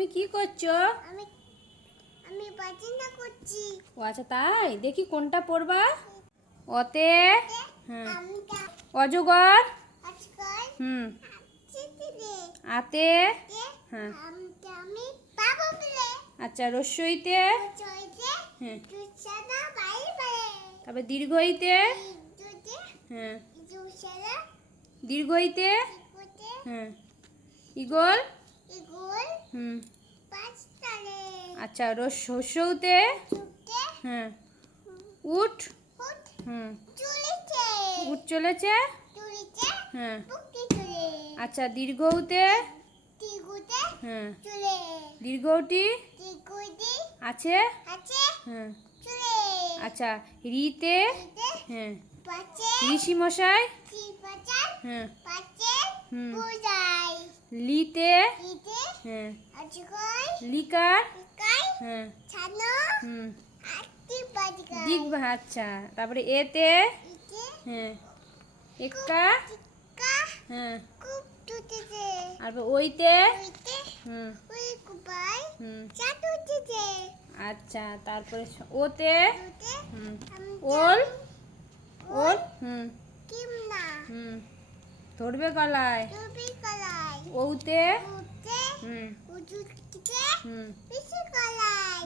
তুমি কি করছো? আমি আমি পড়াশোনা করছি। ও আচ্ছা, তাই দেখি কোনটা পড়বা। অতে হ্যাঁ আমটা অজগর। আজকাল হুম। চিঠিতে আতে হ্যাঁ আমটা আমি পাবো বলে আচ্ছা, রস্যইতে চলছে হ্যাঁ, দুসাদা বাইরে বাইরে তারপরে দীর্ঘইতে দুতে হ্যাঁ, দুসাদা দীর্ঘইতে কোতে হ্যাঁ, ইগল ইগুল হুম। পাঁচটালে আচ্ছা, হস্যউতে দুতে হ্যাঁ, উট ফুট হুম। চলেছে উট চলেছে চলেছে হ্যাঁ। বুকে চলে আচ্ছা, দীর্ঘউতে টিগুতে হ্যাঁ, চলে দীর্ঘটি টিগুদি আছে আছে হ্যাঁ। চলে আচ্ছা, রিতে এতে হ্যাঁ, পাচে ঋষি মশাই কি পাচা হ্যাঁ, পাচে হুম। বুঝাই লিতে ইতে হ্যাঁ, আজকাল লিকার কাই হ্যাঁ, ছানো হুম। আটি বাজগাই দিক আচ্ছা, তারপরে এতে ইতে হ্যাঁ, এক্কা টিকা হ্যাঁ, খুব টুটেছে আর ওইতে ওইতে হুম ওই কুপাই হুম। চাটু উঠেছে আচ্ছা, তারপরে ওতে দুতে হুম, আমটা ওল ওল হুম কিমনা হুম, ধরবে গলায়। টুপি কলাই ওতে উঠে হুম উজুতে হুম। বেশি কলাই